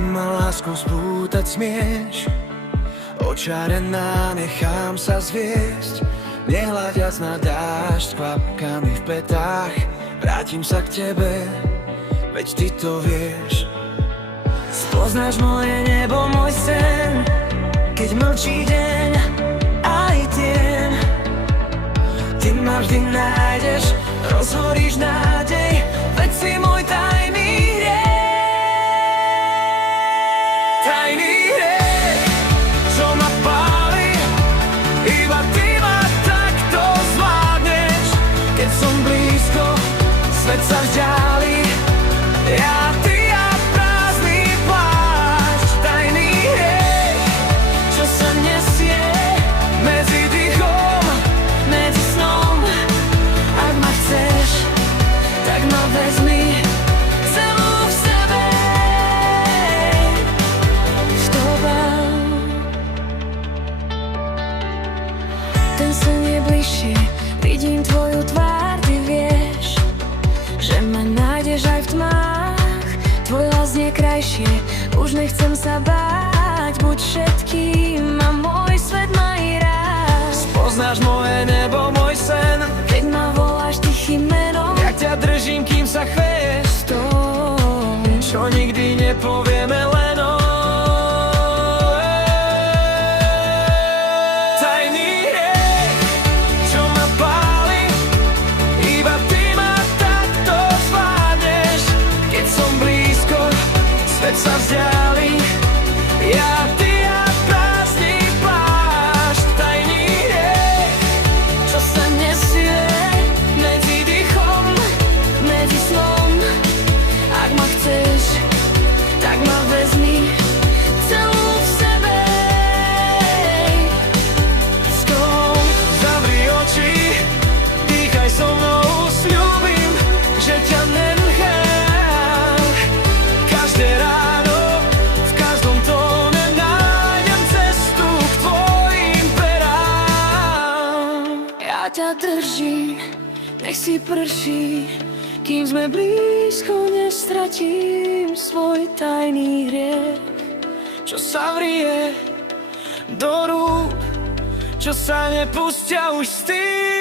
ma láskou spútať smieš, očarená nechám sa zviesť. Nehľadiac na dážď kvapkami v petách, vrátim sa k tebe, veď ty to vieš. Spoznáš moje nebo, môj sen, keď mlčí deň aj tieň. Ty ma vždy nájdeš, rozhoríš nádej, veď si môj tajný hriech. Tajný hriech, čo ma páli, iba ty ma takto zvládneš. Keď som blízko, svet sa vzdiali, ja, ty a prázdny plášť. Tajný hriech, čo sa nesie medzi dýchom, medzi snom. Ak ma chceš, tak ma vezmi celú v sebe. Vstúpam. Ten sen je bližšie, vidím tvoju tvár, ty vieš, že ma nájdeš aj v tmách. Tvoj hlas je krajšie, už nechcem sa báť. Buď všetkým a môj svet ma i rád. Spoznáš moje nebo, môj sen, keď ma voláš tichým menom. Jak ťa držím, kým sa chvieš, to, čo nikdy nepovieme len o. Tajný hriech, čo ma páli, iba ty ma takto zvládneš. Keď som blízko, svet sa vzdiali, ja, ty a prázdny plášť. Tajný hriech, čo sa nesie medzi dýchom, medzi snom. Ak ma chceš, tak ma vezmi celú v sebe. Zavri oči, dýchaj so mnou, sľúbim, že ťa nenechám. Každé ráno, v každom tóne nájdem cestu k tvojim perám. Ja ťa držím, nech si prší, kým sme blízko, nestratím svoj tajný hriech. Čo sa vrie do rúk, čo sa nepustia už s tým.